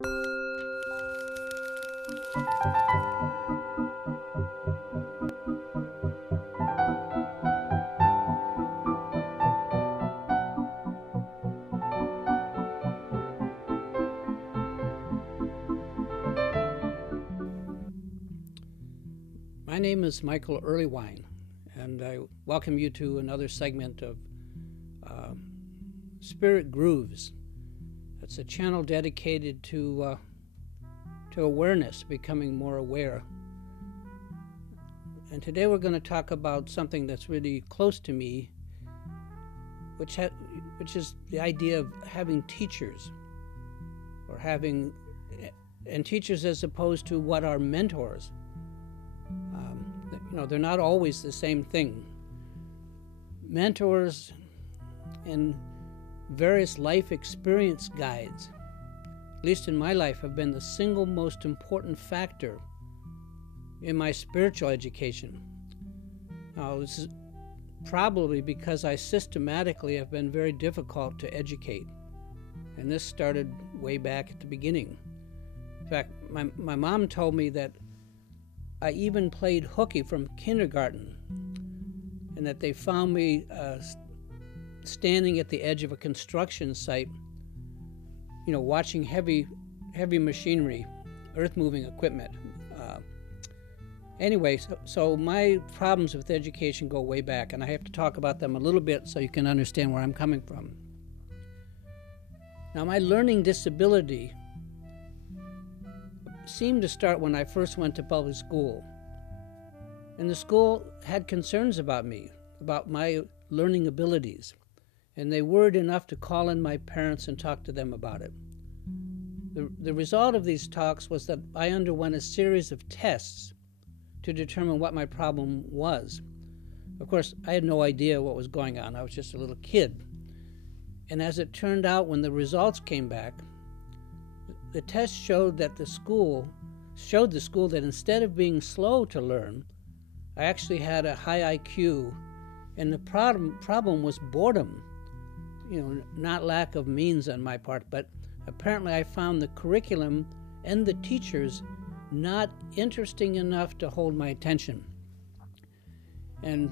My name is Michael Erlewine, and I welcome you to another segment of Spirit Grooves. It's a channel dedicated to awareness, becoming more aware. And today we're going to talk about something that's really close to me, which is the idea of having teachers, and teachers as opposed to what are mentors. They're not always the same thing. Mentors and various life experience guides, at least in my life, have been the single most important factor in my spiritual education. Now, this is probably because I systematically have been very difficult to educate, and this started way back at the beginning. In fact, my mom told me that I even played hooky from kindergarten, and that they found me standing at the edge of a construction site, watching heavy machinery, earth-moving equipment. Anyway, so my problems with education go way back, and I have to talk about them a little bit so you can understand where I'm coming from. Now, my learning disability seemed to start when I first went to public school. And the school had concerns about me, about my learning abilities, and they worried enough to call in my parents and talk to them about it. The result of these talks was that I underwent a series of tests to determine what my problem was. Of course, I had no idea what was going on. I was just a little kid. And as it turned out, when the results came back, the test showed the school that instead of being slow to learn, I actually had a high IQ, and the problem was boredom. Not lack of means on my part, but apparently I found the curriculum and the teachers not interesting enough to hold my attention. And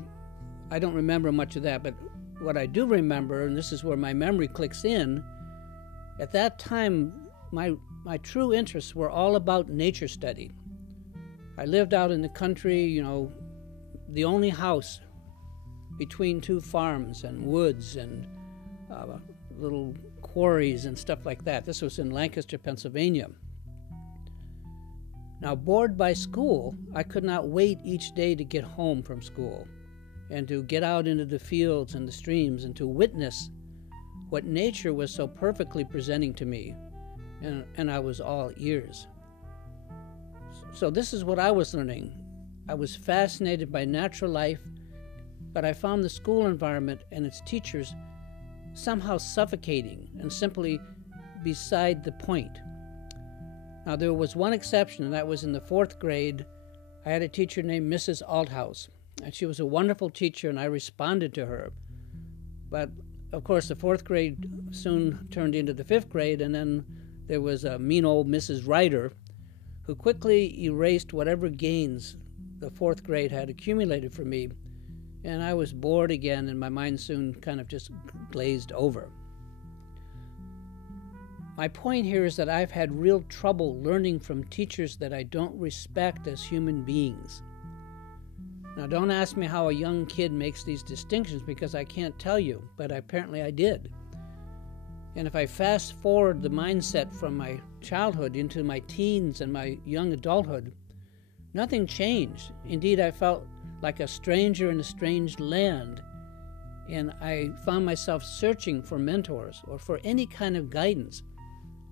I don't remember much of that, but what I do remember, and this is where my memory clicks in, at that time, my true interests were all about nature study. I lived out in the country, the only house between two farms and woods and little quarries and stuff like that. This was in Lancaster, Pennsylvania. Now, bored by school, I could not wait each day to get home from school and to get out into the fields and the streams and to witness what nature was so perfectly presenting to me. And I was all ears. So this is what I was learning. I was fascinated by natural life, but I found the school environment and its teachers somehow suffocating and simply beside the point. Now, there was one exception, and that was in the 4th grade. I had a teacher named Mrs. Althouse, and she was a wonderful teacher, and I responded to her. But, of course, the 4th grade soon turned into the 5th grade, and then there was a mean old Mrs. Ryder who quickly erased whatever gains the 4th grade had accumulated for me, and I was bored again, and my mind soon kind of just glazed over. My point here is that I've had real trouble learning from teachers that I don't respect as human beings. Now, don't ask me how a young kid makes these distinctions, because I can't tell you, but apparently I did. And if I fast forward the mindset from my childhood into my teens and my young adulthood, nothing changed. Indeed, I felt like a stranger in a strange land, and I found myself searching for mentors or for any kind of guidance,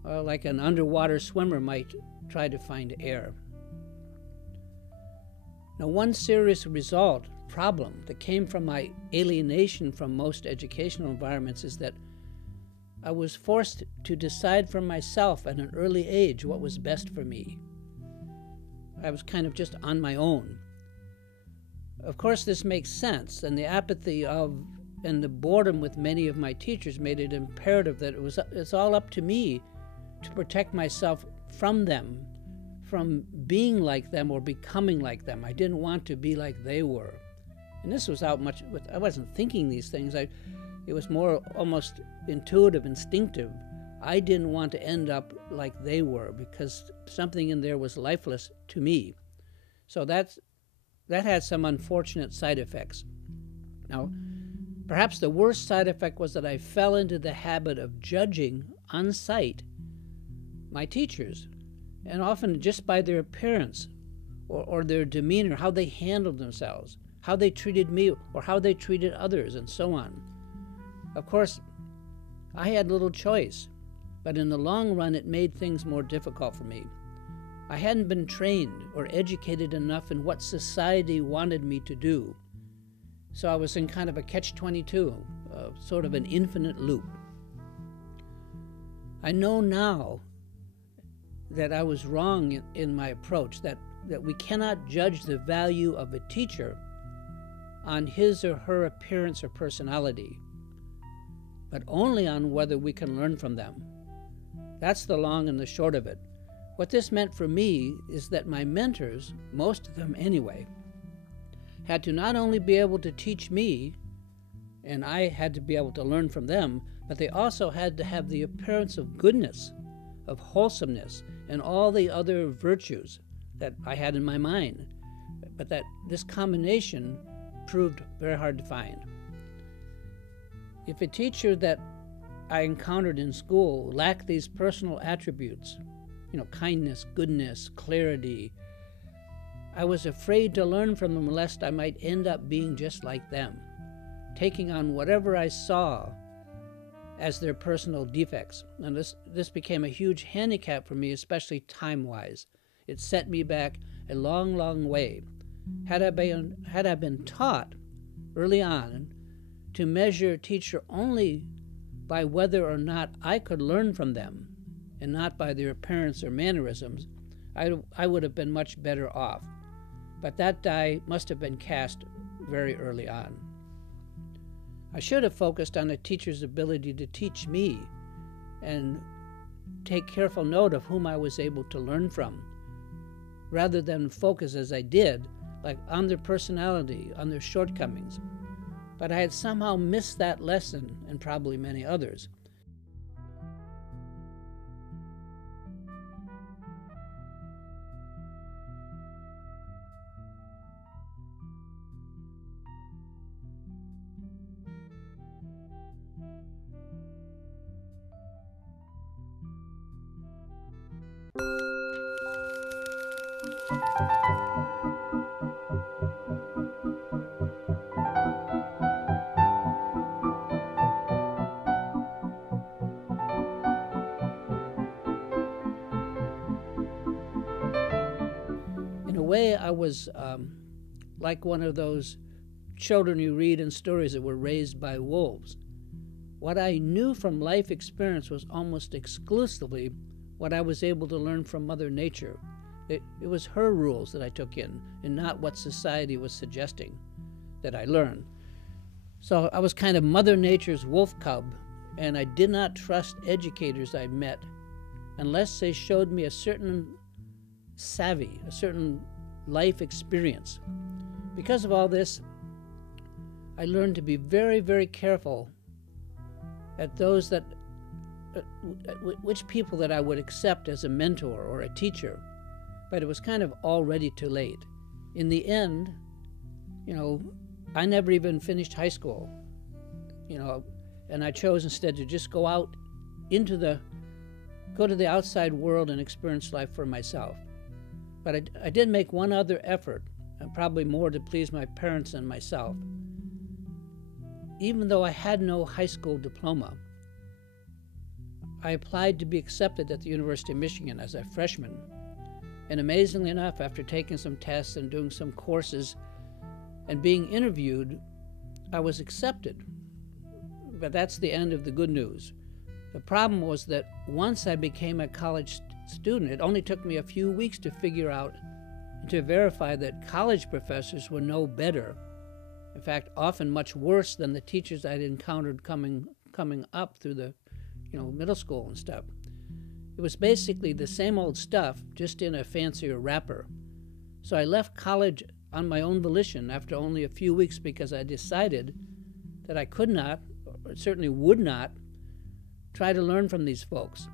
like an underwater swimmer might try to find air. Now, one serious problem that came from my alienation from most educational environments is that I was forced to decide for myself at an early age what was best for me. I was kind of just on my own. Of course, this makes sense, and the apathy and the boredom with many of my teachers made it imperative that it's all up to me to protect myself from them, from being like them or becoming like them. I didn't want to be like they were. And this was I wasn't thinking these things. It was more almost intuitive, instinctive. I didn't want to end up like they were because something in there was lifeless to me. So that had some unfortunate side effects. Now, perhaps the worst side effect was that I fell into the habit of judging on sight my teachers, and often just by their appearance or their demeanor, how they handled themselves, how they treated me or how they treated others, and so on. Of course, I had little choice, but in the long run it made things more difficult for me. I hadn't been trained or educated enough in what society wanted me to do. So I was in kind of a catch-22, sort of an infinite loop. I know now that I was wrong in my approach, that we cannot judge the value of a teacher on his or her appearance or personality, but only on whether we can learn from them. That's the long and the short of it. What this meant for me is that my mentors, most of them anyway, had to not only be able to teach me, and I had to be able to learn from them, but they also had to have the appearance of goodness, of wholesomeness, and all the other virtues that I had in my mind. But that this combination proved very hard to find. If a teacher that I encountered in school lacked these personal attributes, kindness, goodness, clarity, I was afraid to learn from them lest I might end up being just like them, taking on whatever I saw as their personal defects. And this became a huge handicap for me, especially time-wise. It set me back a long, long way. Had I been taught early on to measure a teacher only by whether or not I could learn from them, and not by their appearance or mannerisms, I would have been much better off. But that die must have been cast very early on. I should have focused on a teacher's ability to teach me and take careful note of whom I was able to learn from, rather than focus, as I did, on their personality, on their shortcomings. But I had somehow missed that lesson, and probably many others. In a way, I was like one of those children you read in stories that were raised by wolves. What I knew from life experience was almost exclusively what I was able to learn from Mother Nature. It was her rules that I took in, and not what society was suggesting that I learn. So I was kind of Mother Nature's wolf cub, and I did not trust educators I met unless they showed me a certain savvy, a certain life experience. Because of all this, I learned to be very, very careful at those which people that I would accept as a mentor or a teacher. But it was kind of already too late. In the end, I never even finished high school, and I chose instead to just go to the outside world and experience life for myself. But I did make one other effort, and probably more to please my parents and myself. Even though I had no high school diploma, I applied to be accepted at the University of Michigan as a freshman. And amazingly enough, after taking some tests and doing some courses and being interviewed, I was accepted. But that's the end of the good news. The problem was that once I became a college student, it only took me a few weeks to figure out and to verify that college professors were no better. In fact, often much worse than the teachers I'd encountered coming up through the middle school and stuff. It was basically the same old stuff, just in a fancier wrapper. So I left college on my own volition after only a few weeks because I decided that I could not, or certainly would not, try to learn from these folks.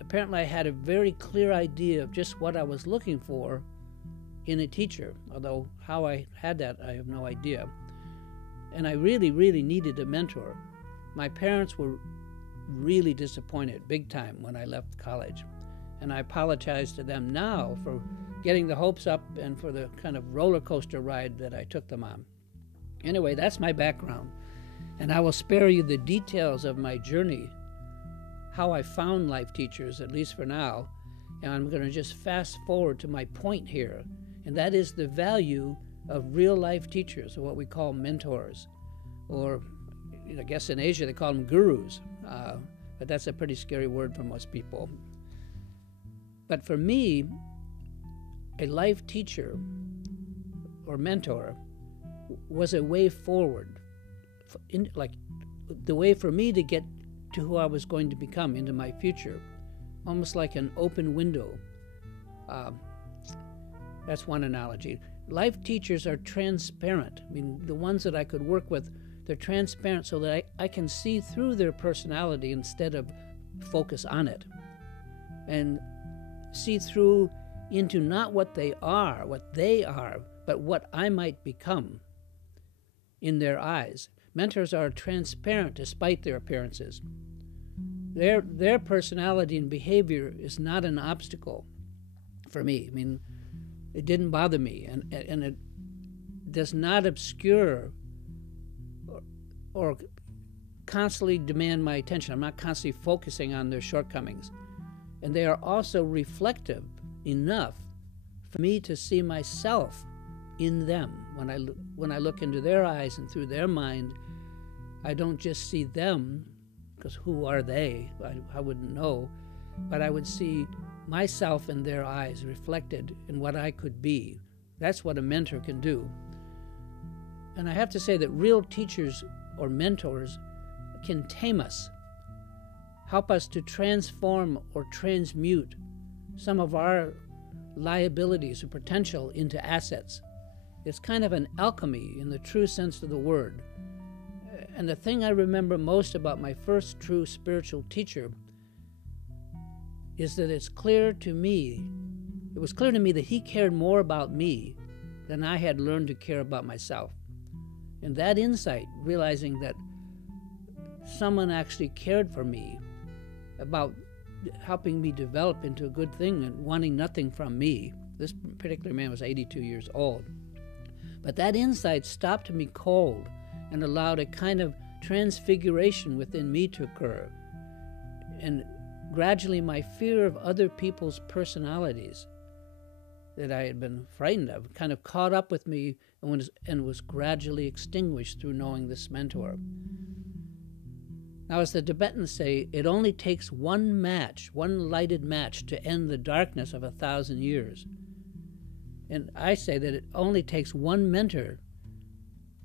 Apparently I had a very clear idea of just what I was looking for in a teacher, although how I had that I have no idea. And I really, really needed a mentor. My parents were really disappointed big time when I left college, and I apologize to them now for getting the hopes up and for the kind of roller coaster ride that I took them on. Anyway, that's my background, and I will spare you the details of my journey, how I found life teachers, at least for now, and I'm going to just fast forward to my point here, and that is the value of real life teachers, or what we call mentors, or I guess in Asia they call them gurus, but that's a pretty scary word for most people. But for me, a life teacher or mentor was a way forward, like the way for me to get to who I was going to become, into my future, almost like an open window. That's one analogy. Life teachers are transparent. I mean, the ones that I could work with, they're transparent so that I can see through their personality instead of focus on it, and see through into not what they are, but what I might become in their eyes. Mentors are transparent despite their appearances. Their personality and behavior is not an obstacle for me. I mean, it didn't bother me, and it does not obscure or constantly demand my attention. I'm not constantly focusing on their shortcomings. And they are also reflective enough for me to see myself in them. When I look into their eyes and through their mind, I don't just see them, because who are they? I wouldn't know. But I would see myself in their eyes reflected in what I could be. That's what a mentor can do. And I have to say that real teachers or mentors can tame us, help us to transform or transmute some of our liabilities or potential into assets. It's kind of an alchemy in the true sense of the word. And the thing I remember most about my first true spiritual teacher is that it was clear to me that he cared more about me than I had learned to care about myself. And that insight, realizing that someone actually cared for me, about helping me develop into a good thing and wanting nothing from me. This particular man was 82 years old. But that insight stopped me cold and allowed a kind of transfiguration within me to occur. And gradually my fear of other people's personalities that I had been frightened of kind of caught up with me and was gradually extinguished through knowing this mentor. Now, as the Tibetans say, it only takes one lighted match to end the darkness of 1,000 years. And I say that it only takes one mentor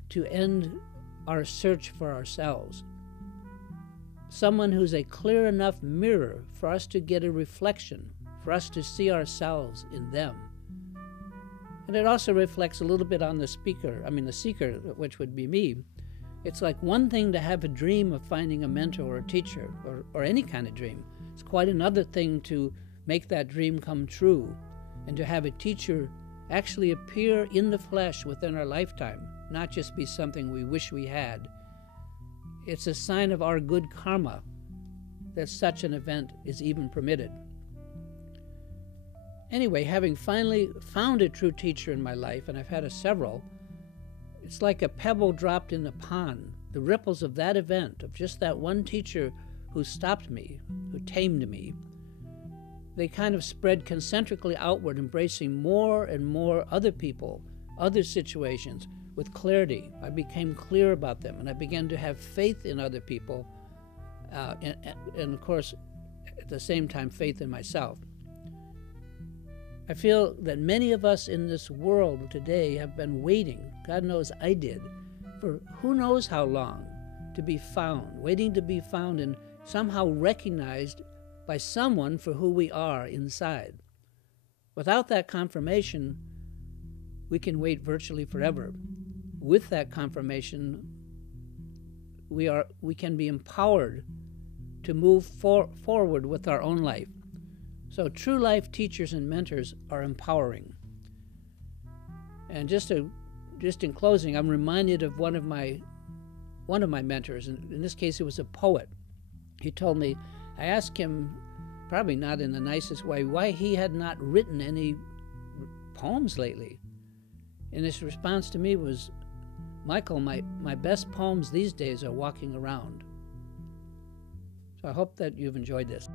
to end our search for ourselves. Someone who's a clear enough mirror for us to get a reflection, for us to see ourselves in them. And it also reflects a little bit on the seeker, which would be me. It's like one thing to have a dream of finding a mentor or a teacher, or any kind of dream. It's quite another thing to make that dream come true and to have a teacher actually appear in the flesh within our lifetime, not just be something we wish we had. It's a sign of our good karma that such an event is even permitted. Anyway, having finally found a true teacher in my life, and I've had several, it's like a pebble dropped in the pond. The ripples of that event, of just that one teacher who stopped me, who tamed me, they kind of spread concentrically outward, embracing more and more other people, other situations, with clarity. I became clear about them, and I began to have faith in other people, and of course, at the same time, faith in myself. I feel that many of us in this world today have been waiting, God knows I did, for who knows how long, to be found, waiting to be found and somehow recognized by someone for who we are inside. Without that confirmation, we can wait virtually forever. With that confirmation, we can be empowered to move forward with our own life. So true life teachers and mentors are empowering. And just in closing, I'm reminded of one of my mentors. In this case, it was a poet. He told me, I asked him, probably not in the nicest way, why he had not written any poems lately. And his response to me was, Michael, my best poems these days are walking around. So I hope that you've enjoyed this.